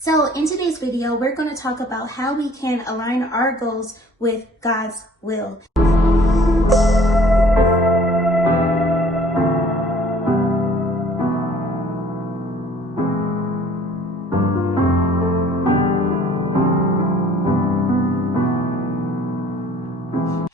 So in today's video, we're going to talk about how we can align our goals with God's will.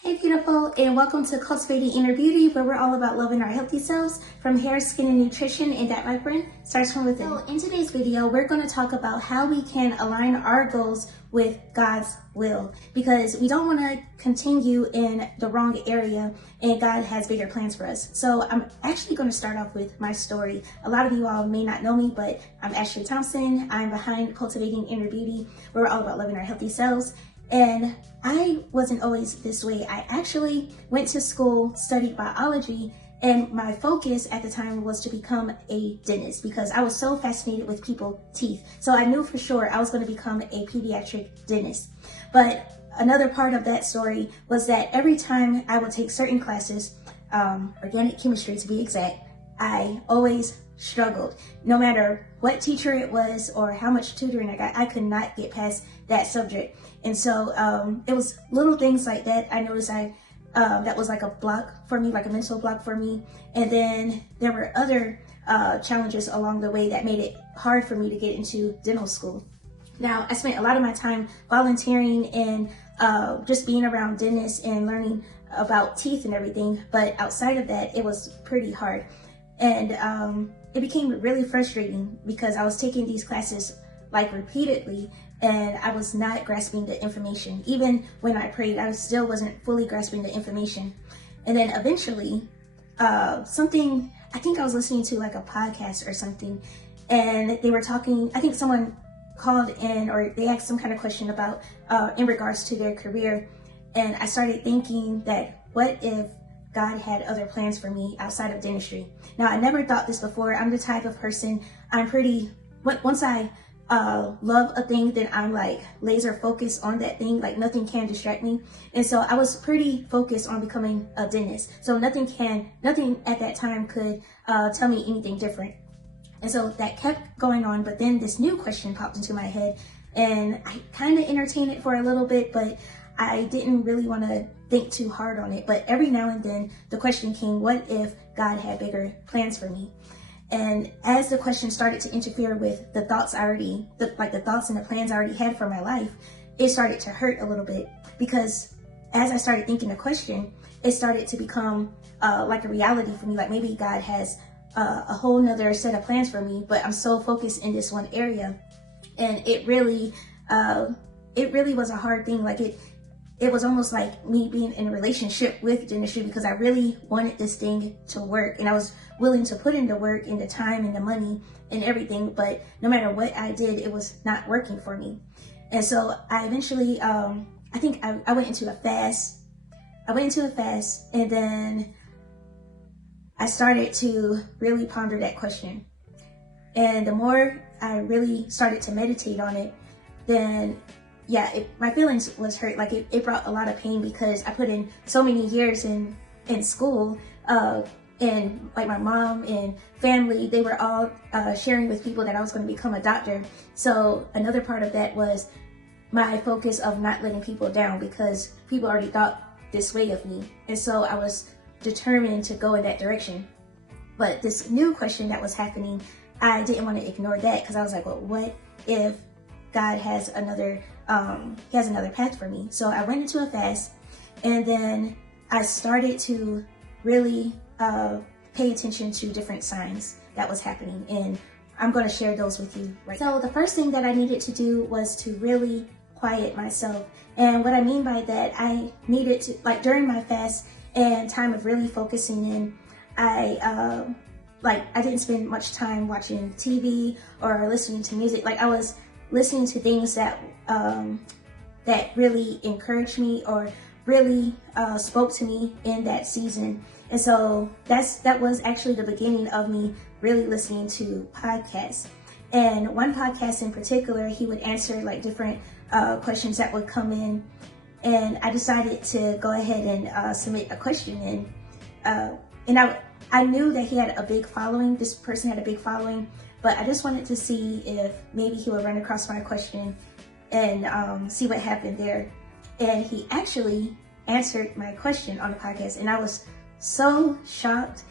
Hey beautiful, and welcome to Cultivating Inner Beauty, where we're all about loving our healthy selves from hair, skin, and nutrition, and that, my friend, starts from within. So in today's video, we're going to talk about how we can align our goals with God's will, because we don't want to continue in the wrong area, and God has bigger plans for us. So I'm actually going to start off with my story. A lot of you all may not know me, but I'm Ashley Thompson. I'm behind Cultivating Inner Beauty, where we're all about loving our healthy selves. And I wasn't always this way. I actually went to school, studied biology, and my focus at the time was to become a dentist because I was so fascinated with people's teeth. So I knew for sure I was going to become a pediatric dentist. But another part of that story was that every time I would take certain classes, organic chemistry to be exact, I always struggled. No matter what teacher it was or how much tutoring I got, I could not get past that subject. And so it was little things like that. I noticed that was like a block for me, like a mental block for me. And then there were other challenges along the way that made it hard for me to get into dental school. Now, I spent a lot of my time volunteering and just being around dentists and learning about teeth and everything. But outside of that, it was pretty hard. And it became really frustrating because I was taking these classes like repeatedly and I was not grasping the information. Even when I prayed, I still wasn't fully grasping the information. And then eventually, I think I was listening to like a podcast or something, and they were talking, I think someone called in or they asked some kind of question about in regards to their career. And I started thinking that what if God had other plans for me outside of dentistry? Now, I never thought this before. I'm the type of person, once I love a thing, then I'm like laser focused on that thing, like nothing can distract me. And so I was pretty focused on becoming a dentist. So nothing at that time could tell me anything different. And so that kept going on, but then this new question popped into my head and I kind of entertained it for a little bit, but I didn't really want to think too hard on it. But every now and then the question came, what if God had bigger plans for me? And as the question started to interfere with the thoughts the thoughts and the plans I already had for my life, it started to hurt a little bit, because as I started thinking the question, it started to become like a reality for me. Like maybe God has a whole nother set of plans for me, but I'm so focused in this one area. And it really was a hard thing. Like it was almost like me being in a relationship with dentistry, because I really wanted this thing to work and I was willing to put in the work and the time and the money and everything, but no matter what I did, it was not working for me. And so I eventually, I think I went into a fast. And then I started to really ponder that question. And the more I really started to meditate on it, then my feelings was hurt. Like it brought a lot of pain because I put in so many years in school, and like my mom and family, they were all sharing with people that I was going to become a doctor. So another part of that was my focus of not letting people down, because people already thought this way of me. And so I was determined to go in that direction. But this new question that was happening, I didn't want to ignore that, because I was like, well, what if God has another path for me? So I went into a fast, and then I started to really pay attention to different signs that was happening, and I'm going to share those with you right now. So the first thing that I needed to do was to really quiet myself. And what I mean by that, I needed to, like during my fast and time of really focusing in, I didn't spend much time watching TV or listening to music. Like I was listening to things that really encouraged me or really spoke to me in that season. And so that was actually the beginning of me really listening to podcasts. And one podcast in particular, he would answer like different questions that would come in. And I decided to go ahead and submit a question in. And I knew that he had a big following. This person had a big following, but I just wanted to see if maybe he would run across my question and see what happened there. And he actually answered my question on the podcast, and I was so shocked.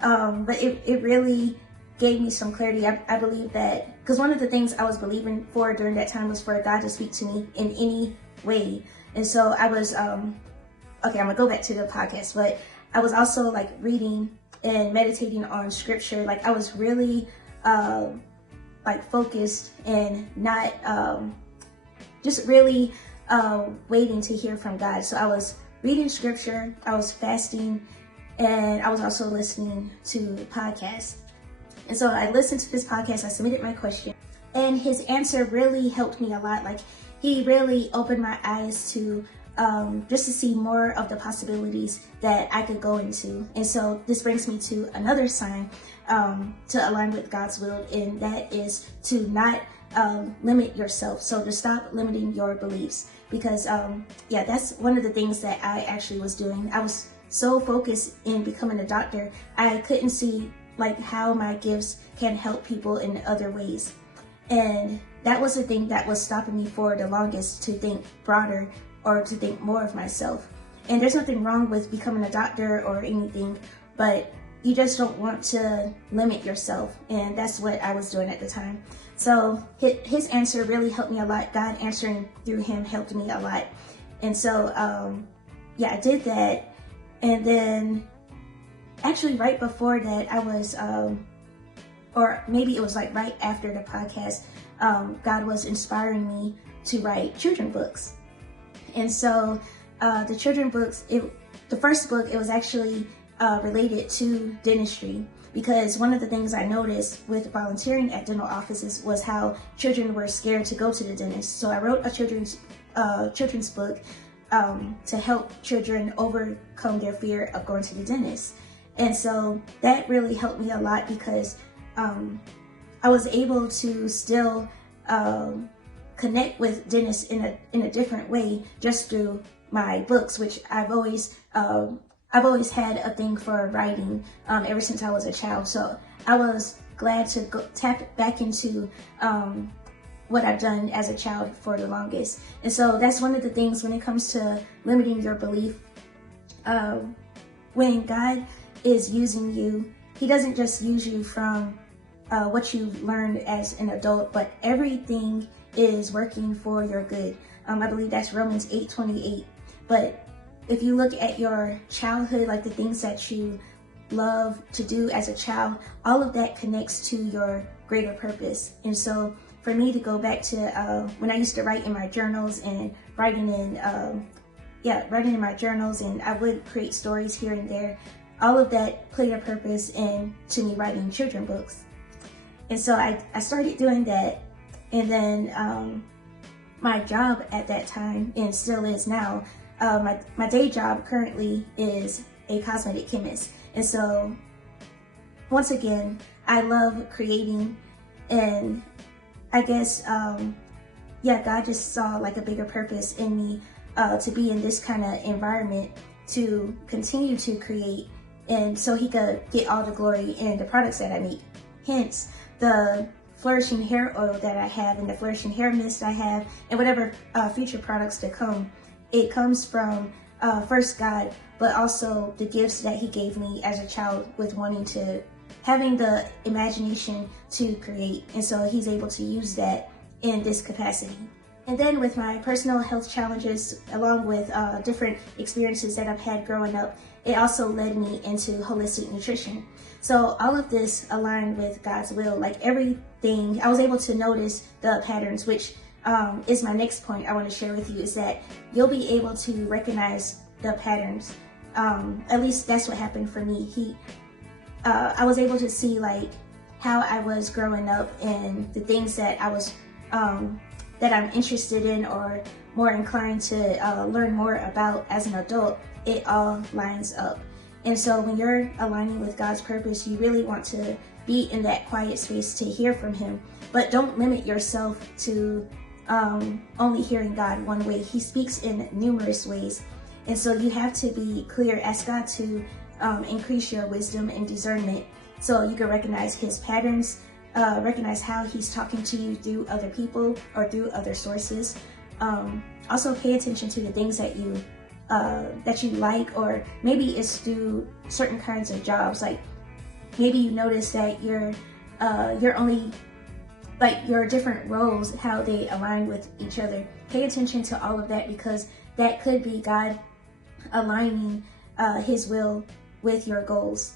But it really gave me some clarity. I believe that, because one of the things I was believing for during that time was for God to speak to me in any way. And so I was, okay, I'm gonna go back to the podcast, but I was also like reading and meditating on scripture. Like I was really like focused and not just really waiting to hear from God. So I was reading scripture, I was fasting, and I was also listening to podcasts. And so I listened to this podcast, I submitted my question, and his answer really helped me a lot. Like he really opened my eyes to just to see more of the possibilities that I could go into. And so this brings me to another sign to align with God's will, and that is to not limit yourself. So to stop limiting your beliefs, because yeah, that's one of the things that I actually was doing. I was so focused in becoming a doctor, I couldn't see like how my gifts can help people in other ways. And that was the thing that was stopping me for the longest, to think broader or to think more of myself. And there's nothing wrong with becoming a doctor or anything, but you just don't want to limit yourself. And that's what I was doing at the time. So his answer really helped me a lot. God answering through him helped me a lot. And so, yeah, I did that. And then actually right before that, I was, or maybe it was like right after the podcast, God was inspiring me to write children books. And so the children books, the first book, it was actually related to dentistry, because one of the things I noticed with volunteering at dental offices was how children were scared to go to the dentist. So I wrote a children's book to help children overcome their fear of going to the dentist. And so that really helped me a lot, because I was able to still connect with dentists in a different way just through my books, which I've always had a thing for writing ever since I was a child. So I was glad to tap back into what I've done as a child for the longest. And so that's one of the things when it comes to limiting your belief. When God is using you, he doesn't just use you from what you've learned as an adult, but everything is working for your good. I believe that's Romans 8:28. But if you look at your childhood, like the things that you love to do as a child, all of that connects to your greater purpose. And so for me to go back to when I used to write in my journals and writing in my journals, and I would create stories here and there, all of that played a purpose into me writing children books. And so I started doing that. And then my job at that time, and still is now, my day job currently is a cosmetic chemist. And so once again, I love creating, and I guess, yeah, God just saw like a bigger purpose in me to be in this kind of environment, to continue to create, and so he could get all the glory in the products that I make. Hence the Flourishing hair oil that I have, and the Flourishing hair mist I have, and whatever future products to come. It comes from first God, but also the gifts that he gave me as a child, with having the imagination to create. And so he's able to use that in this capacity. And then with my personal health challenges, along with different experiences that I've had growing up, it also led me into holistic nutrition. So all of this aligned with God's will, like everything, I was able to notice the patterns, which is my next point I want to share with you, is that you'll be able to recognize the patterns. At least that's what happened for me. I was able to see like how I was growing up, and the things that I was, that I'm interested in or more inclined to learn more about as an adult. It all lines up. And so when you're aligning with God's purpose, you really want to be in that quiet space to hear from him. But don't limit yourself to only hearing God one way. He speaks in numerous ways. And so you have to be clear. Ask God to increase your wisdom and discernment so you can recognize his patterns recognize how he's talking to you through other people or through other sources. Also pay attention to the things that you like, or maybe it's through certain kinds of jobs. Like maybe you notice that you're only, like your different roles, how they align with each other. Pay attention to all of that, because that could be God aligning his will with your goals.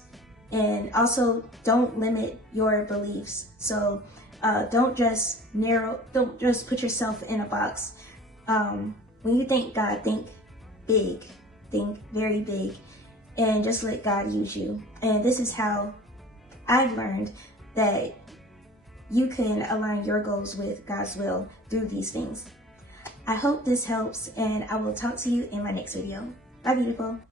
And also don't limit your beliefs. So don't just put yourself in a box. When you think God, think big, think very big, and just let God use you. And this is how I've learned that you can align your goals with God's will through these things. I hope this helps, and I will talk to you in my next video. Bye, beautiful.